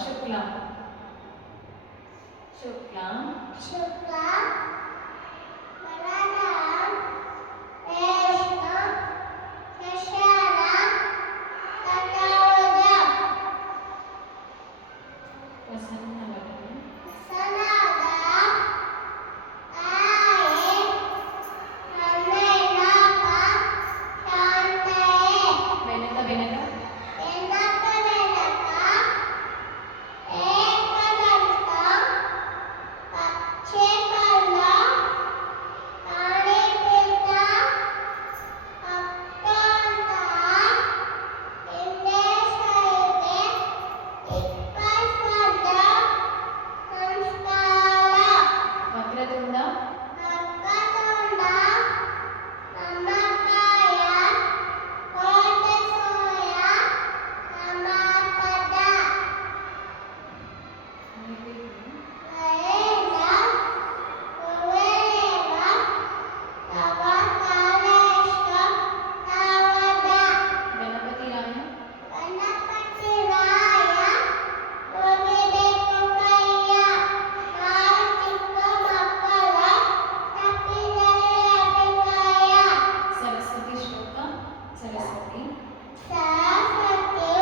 శుక్లం శుక్లం శుక్లం వరదం కృష్ణం శశివర్ణం చతుర్భుజం ప్రసన్నవదనం ప్రసన్నవదనం ధ్యాయే కరుణాకరం శాంతయే వెనక వెనక వెనక వెనక ఏకదంతం పక్షిపర్ణం కాళీకృతం అక్కాంతం ఇంద్రశైలే దిక్పస్పర్ధం సంస్కారం వక్రతుండ వక్రతుండం నమకాయ కోటిసూర్య నమఃపద వరేణ్యం కుబేరం తవ కాళేశం తావద గణపతి రాయ గణపతి రాయ గోవిందకుకయ్య కార్తిక మకర తప్పిదలయతికాయ సరస్వతి శ్లోక సరస్వతి సరస్వతి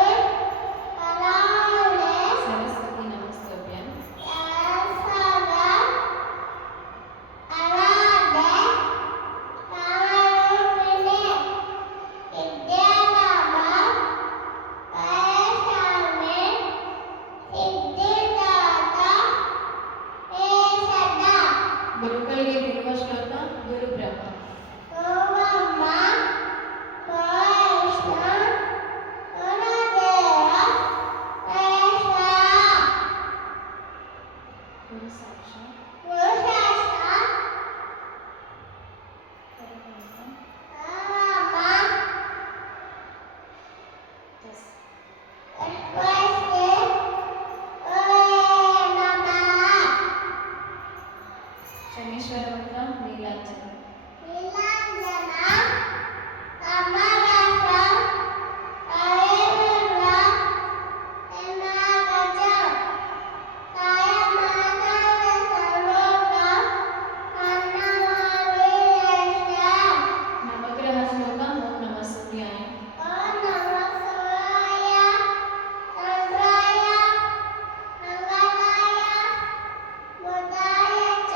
కళాళే సరస్వతి నమస్తభ్యం సరసవ అరాధే కామరూపిణి విద్యానామ కైశామి సిద్ధిదాత హే సదా గురువుಗಳಿಗೆ ಬಿಡುವ ಶ್ಲೋಕ ಗುರು ಬ್ರಹ್ಮ గోవమ్మ కృష్ణ గురుదేవ కృష్ణ గురు సాక్షాత్ గురుశాస్త్ర పరబ్రహ్మ గోవమ్మ తస్మై స్వస్తి ఓం నమః శనీశ్వరవంత నీలాంజనం నీలాంజన కమలసం కవివృం హిమాగజం కాయమానవ సమూహం అన్నమావిరేషం నవగ్రహ శ్లోక ఓం నమ సూర్యాయ ఓం నమః శివాయ చంద్రాయ మంగళాయ బుధాయ చ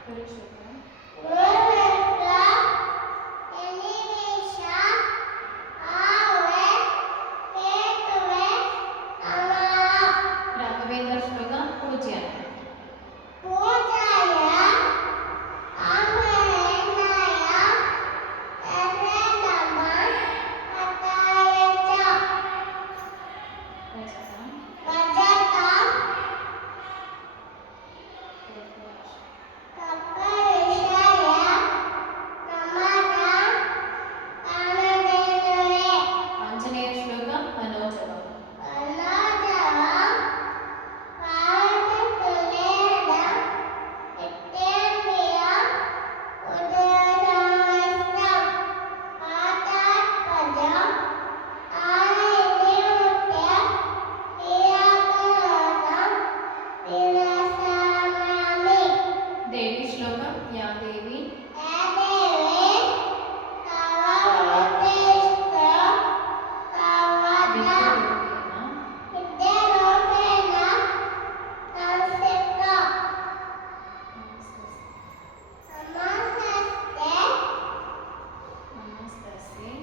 గురు శుక్ర గురుశుక్ర శనివేశ ఆవే కేతువే నమః రాఘవేంద్ర శ్లోక పూజ్యాయ పూజాయ ఆంజనేయాయ శరణమ హతాయ చ రజతం రజతం కపరిషయ నమః కామధేనవే ఆంజనేయ శ్లోక మనోజవం అనాజవం పావనకులేదం నిత్యేంద్రియం ఉదయసంవత్సరం పాతాత్పజం ఆనైతిముఖ్యం క్రియాకరోతం వినాశామి దేవి శ్లోక యా దేవి యాదేవి కవమూర్తిస్తో కవద విద్యారూపేణ విద్యారూపేణ సంసిద్ధ నమస్తే నమస్తస్యై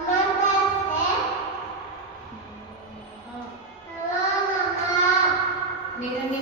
నమస్తే నమో నమో నమః నీరంగి